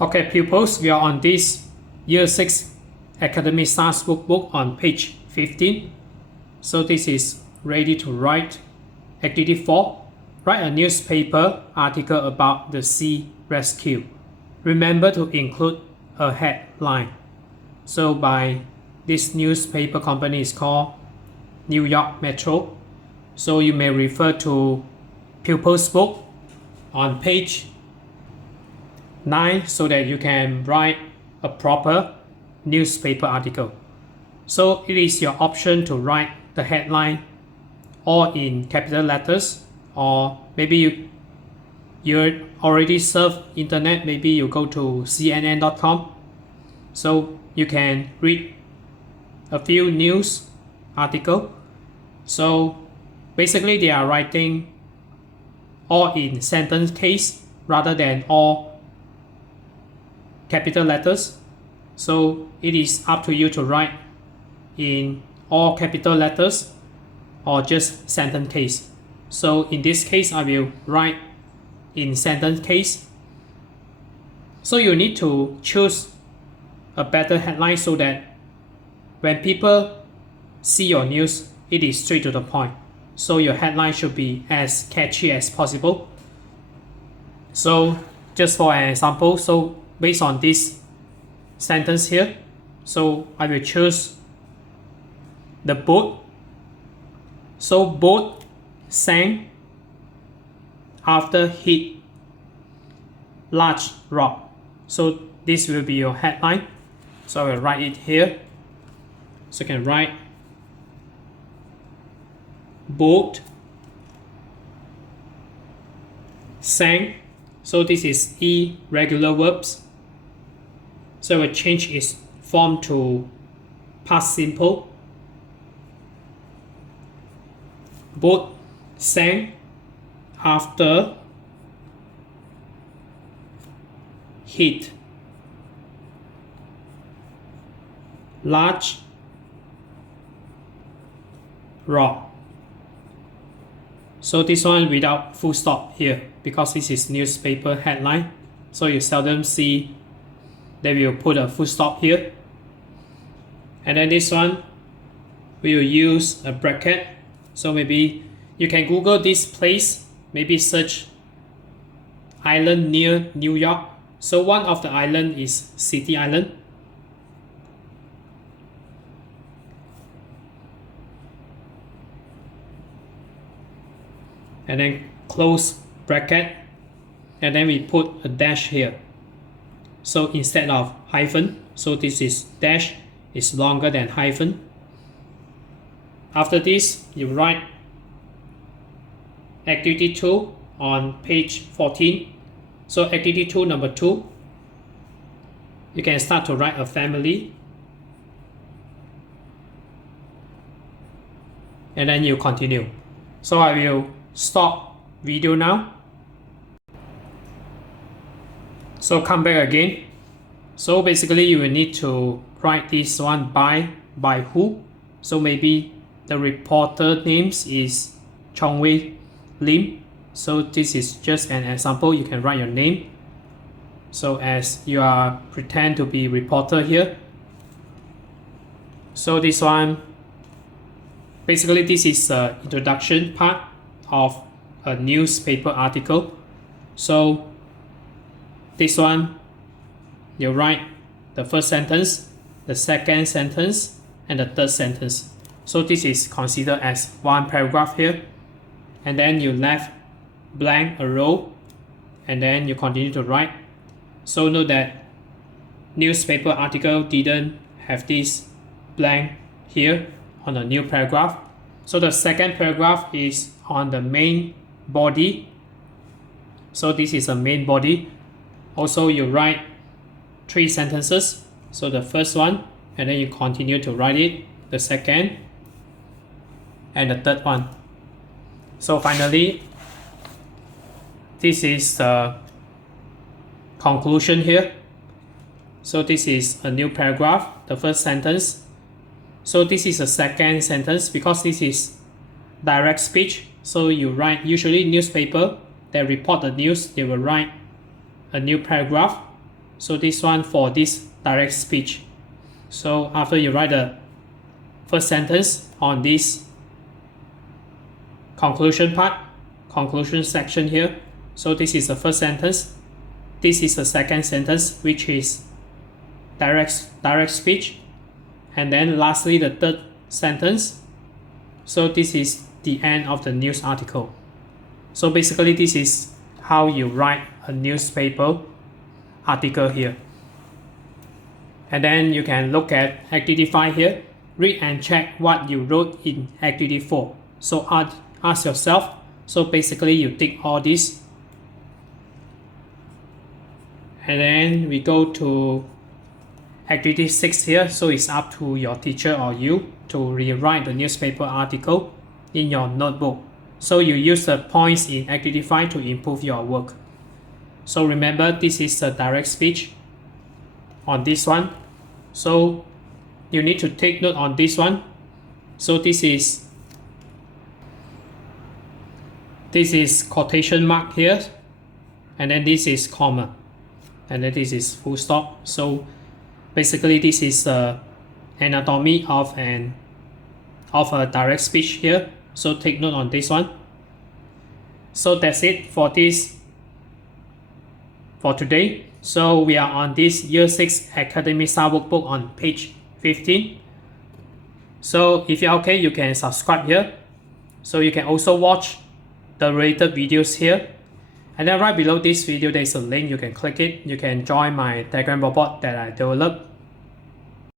Okay, pupils, we are on this Year 6 Academy Stars Workbook on page 15. So this is ready to write. Activity 4. Write a newspaper article about the sea rescue. Remember to include a headline. So by this newspaper company is called New York Metro. So you may refer to pupils book on page 9 so that you can write a proper newspaper article. So it is your option to write the headline all in capital letters, or maybe you already surf internet, maybe you go to cnn.com, so you can read a few news article. So basically they are writing all in sentence case rather than all capital letters. So it is up to you to write in all capital letters or just sentence case. So in this case, I will write in sentence case. So you need to choose a better headline so that when people see your news, it is straight to the point. So your headline should be as catchy as possible. So just for an example, so based on this sentence here, so I will choose the boat. So boat sank after hit large rock. So this will be your headline. So I will write it here. So you can write boat sank. So this is irregular verbs. So I will change its form to past simple. Boat sank after hit large rock. So this one without full stop here because this is newspaper headline. So you seldom see they will put a full stop here. And then this one we will use a bracket. So maybe you can Google this place, maybe search island near New York. So one of the island is City Island. And then close bracket. And then we put a dash here. So instead of hyphen, so this is dash is longer than hyphen. After this, you write activity 2 on page 14. So activity 2 number 2, you can start to write a family. And then you continue. So I will stop video now. So come back again. So basically you will need to write this one by who. So maybe the reporter names is Chongwei Lim. So this is just an example. You can write your name. So as you are pretend to be reporter here. So this one, basically this is the introduction part of a newspaper article. So this one, you write the first sentence, the second sentence, and the third sentence. So this is considered as one paragraph here. And then you left blank a row, and then you continue to write. So note that newspaper article didn't have this blank here on the new paragraph. So the second paragraph is on the main body. So this is a main body. Also you write 3 sentences. So the first one, and then you continue to write it, the second, and the third one. So finally, this is the conclusion here. So this is a new paragraph, the first sentence. So this is the second sentence because this is direct speech. So you write, usually newspaper, they report the news, they will write a new paragraph. So this one for this direct speech. So after you write the first sentence on this conclusion part, conclusion section here. So this is the first sentence. This is the second sentence, which is direct speech. And then lastly, the third sentence. So this is the end of the news article. So basically, this is how you write a newspaper article here. And then you can look at activity 5 here. Read and check what you wrote in activity 4. So ask yourself. So basically, you tick all this. And then we go to activity 6 here. So it's up to your teacher or you to rewrite the newspaper article in your notebook. So you use the points in activity 5 to improve your work. So remember, this is the direct speech on this one. So you need to take note on this one. So this is quotation mark here, and then this is comma, and then this is full stop. So basically, this is anatomy of a direct speech here. So take note on this one. So that's it for today. So we are on this Year 6 Academy Stars Workbook on page 15. So if you're okay, you can subscribe here. So you can also watch the related videos here. And then right below this video, there's a link. You can click it. You can join my Telegram robot that I developed.